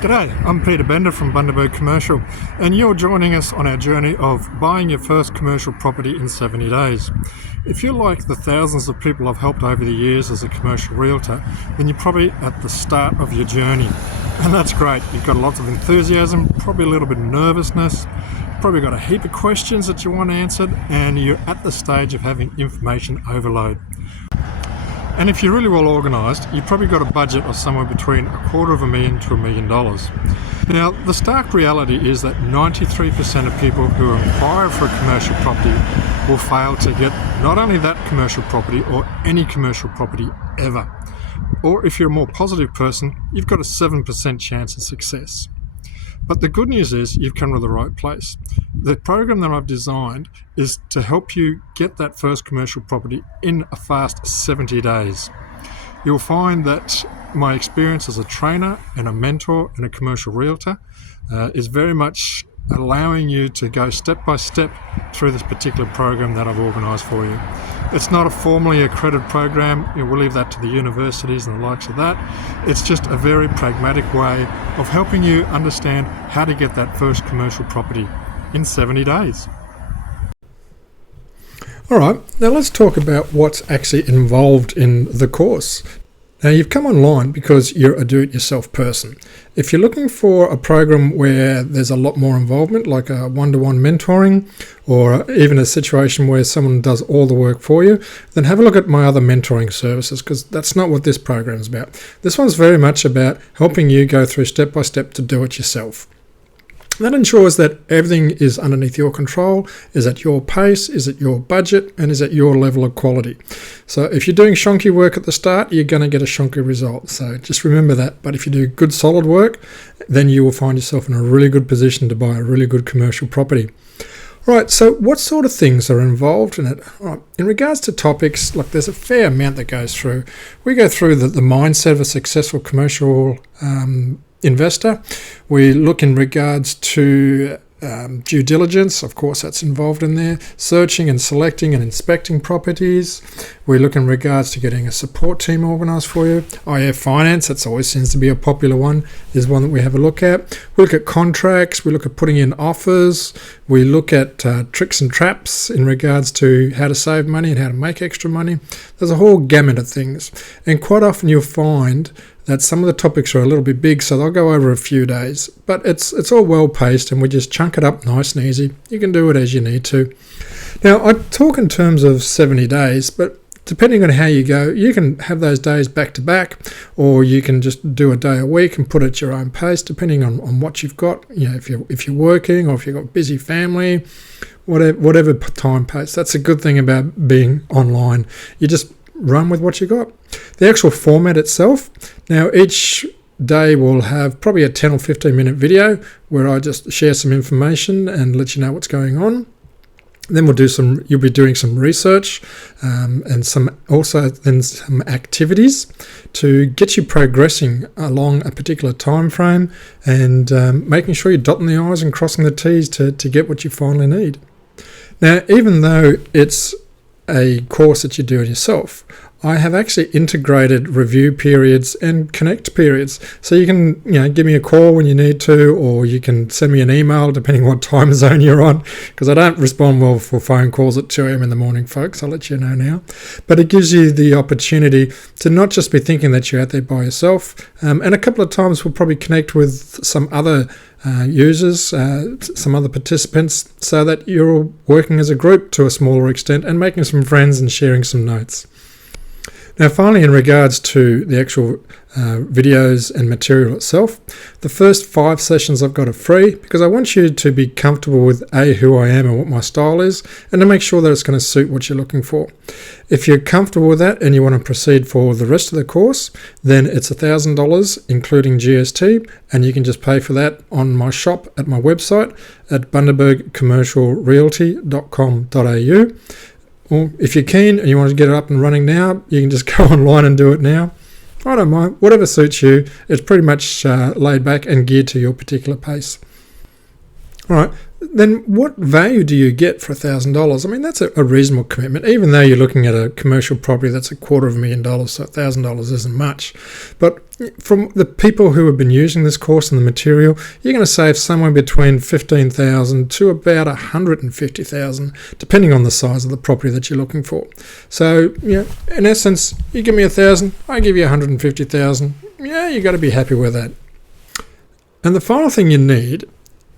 G'day, I'm Peter Bender from Bundaberg Commercial, and you're joining us on our journey of buying your first commercial property in 70 days. If you're like the thousands of people I've helped over the years as a commercial realtor, then you're probably at the start of your journey. And that's great. You've got lots of enthusiasm, probably a little bit of nervousness, probably got a heap of questions that you want answered, and you're at the stage of having information overload. And if you're really well organised, you've probably got a budget of somewhere between $250,000 to $1 million. Now, the stark reality is that 93% of people who inquire for a commercial property will fail to get not only that commercial property or any commercial property ever. Or if you're a more positive person, you've got a 7% chance of success. But the good news is you've come to the right place. The program that I've designed is to help you get that first commercial property in a fast 70 days. You'll find that my experience as a trainer and a mentor and a commercial realtor is very much allowing you to go step by step through this particular program that I've organised for you. It's not a formally accredited program. We'll leave that to the universities and the likes of that. It's just a very pragmatic way of helping you understand how to get that first commercial property in 70 days. All right, now let's talk about what's actually involved in the course. Now, you've come online because you're a do-it-yourself person. If you're looking for a program where there's a lot more involvement, like a one-to-one mentoring, or even a situation where someone does all the work for you, then have a look at my other mentoring services, because that's not what this program is about. This one's very much about helping you go through step by step to do it yourself. That ensures that everything is underneath your control, is at your pace, is at your budget, and is at your level of quality. So if you're doing shonky work at the start, you're going to get a shonky result. So just remember that. But if you do good solid work, then you will find yourself in a really good position to buy a really good commercial property. Right, so what sort of things are involved in it? Right, in regards to topics, look, there's a fair amount that goes through. We go through the mindset of a successful commercial investor. We look in regards to due diligence, of course that's involved in there, searching and selecting and inspecting properties. We look in regards to getting a support team organised for you. Finance, that's always seems to be a popular one, is one that we have a look at. We look at contracts, we look at putting in offers, we look at tricks and traps in regards to how to save money and how to make extra money. There's a whole gamut of things, and quite often you'll find that some of the topics are a little bit big, so they'll go over a few days. But it's all well-paced, and we just chunk it up nice and easy. You can do it as you need to. Now, I talk in terms of 70 days, but depending on how you go, you can have those days back-to-back, or you can just do a day a week and put it at your own pace, depending on what you've got. You know, if you're working, or if you've got a busy family, whatever time pace. That's a good thing about being online. You just run with what you got. The actual format itself, now each day will have probably a 10 or 15 minute video where I just share some information and let you know what's going on. Then you'll be doing some research and some activities to get you progressing along a particular time frame, and making sure you're dotting the I's and crossing the T's to get what you finally need. Now, even though it's a course that you're doing yourself, I have actually integrated review periods and connect periods. So you can, give me a call when you need to, or you can send me an email depending on what time zone you're on, because I don't respond well for phone calls at 2 a.m. in the morning, folks. I'll let you know now. But it gives you the opportunity to not just be thinking that you're out there by yourself. And a couple of times we'll probably connect with some other users, some other participants, so that you're all working as a group to a smaller extent and making some friends and sharing some notes. Now, finally, in regards to the actual videos and material itself, the first 5 sessions I've got are free, because I want you to be comfortable with who I am and what my style is, and to make sure that it's going to suit what you're looking for. If you're comfortable with that and you want to proceed for the rest of the course, then it's $1,000 including GST, and you can just pay for that on my shop at my website at bundabergcommercialrealty.com.au. Or if you're keen and you want to get it up and running now, you can just go online and do it now. I don't mind. Whatever suits you. It's pretty much laid back and geared to your particular pace. All right. Then what value do you get for $1,000? I mean, that's a reasonable commitment, even though you're looking at a commercial property that's $250,000, so $1,000 isn't much. But from the people who have been using this course and the material, you're going to save somewhere between $15,000 to about $150,000, depending on the size of the property that you're looking for. So, in essence, you give me $1,000, I give you $150,000. Yeah, you got to be happy with that. And the final thing you need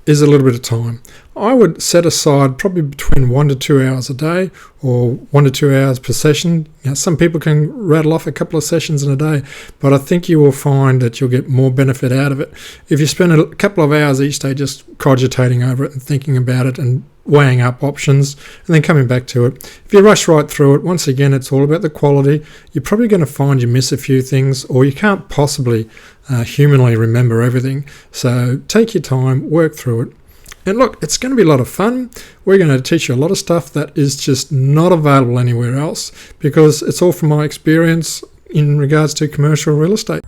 is a little bit of time. I would set aside probably between 1 to 2 hours a day, or 1 to 2 hours per session. Some people can rattle off a couple of sessions in a day, but I think you will find that you'll get more benefit out of it if you spend a couple of hours each day just cogitating over it and thinking about it and weighing up options and then coming back to it. If you rush right through it, once again, it's all about the quality. You're probably going to find you miss a few things, or you can't possibly humanly remember everything. So take your time, work through it. And look, it's going to be a lot of fun. We're going to teach you a lot of stuff that is just not available anywhere else, because it's all from my experience in regards to commercial real estate.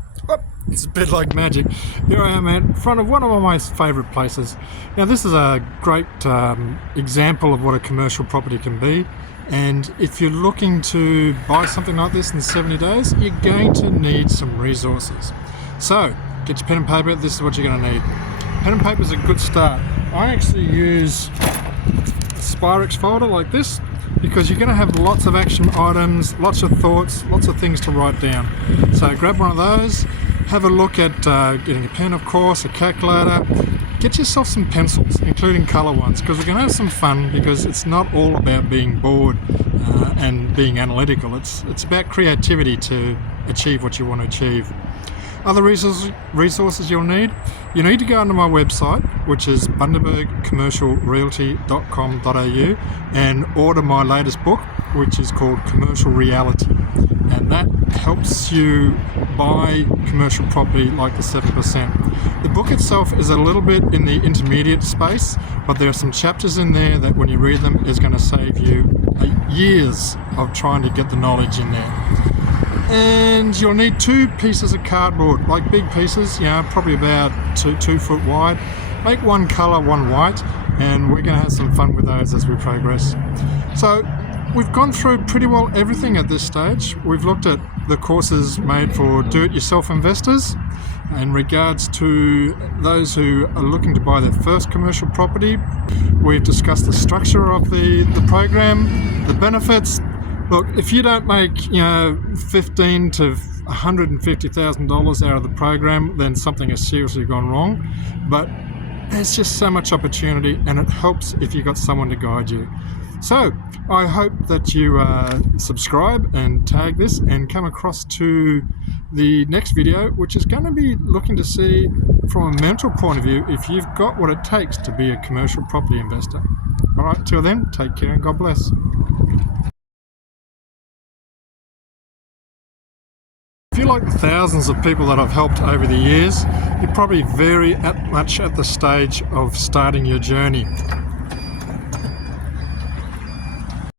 It's a bit like magic. Here I am in front of one of my favourite places. Now, this is a great example of what a commercial property can be. And if you're looking to buy something like this in 70 days, you're going to need some resources. So, get your pen and paper. This is what you're going to need. Pen and paper is a good start. I actually use a Spyrex folder like this, because you're going to have lots of action items, lots of thoughts, lots of things to write down. So grab one of those, have a look at getting a pen, of course, a calculator. Get yourself some pencils, including colour ones, because we're going to have some fun, because it's not all about being bored and being analytical. It's about creativity to achieve what you want to achieve. Other resources you'll need, you need to go onto my website, which is bundabergcommercialrealty.com.au, and order my latest book, which is called Commercial Reality. And that helps you buy commercial property like the 7%. The book itself is a little bit in the intermediate space, but there are some chapters in there that when you read them is going to save you years of trying to get the knowledge in there. And you'll need 2 pieces of cardboard, like big pieces, probably about 2 foot wide. Make one colour, one white, and we're going to have some fun with those as we progress. So we've gone through pretty well everything at this stage. We've looked at the courses made for do-it-yourself investors in regards to those who are looking to buy their first commercial property. We've discussed the structure of the program, the benefits. Look, if you don't make, $15,000 to $150,000 out of the program, then something has seriously gone wrong. But there's just so much opportunity, and it helps if you've got someone to guide you. So I hope that you subscribe and tag this and come across to the next video, which is going to be looking to see from a mental point of view if you've got what it takes to be a commercial property investor. All right, till then, take care and God bless. If you're like the thousands of people that I've helped over the years, you're probably very much at the stage of starting your journey.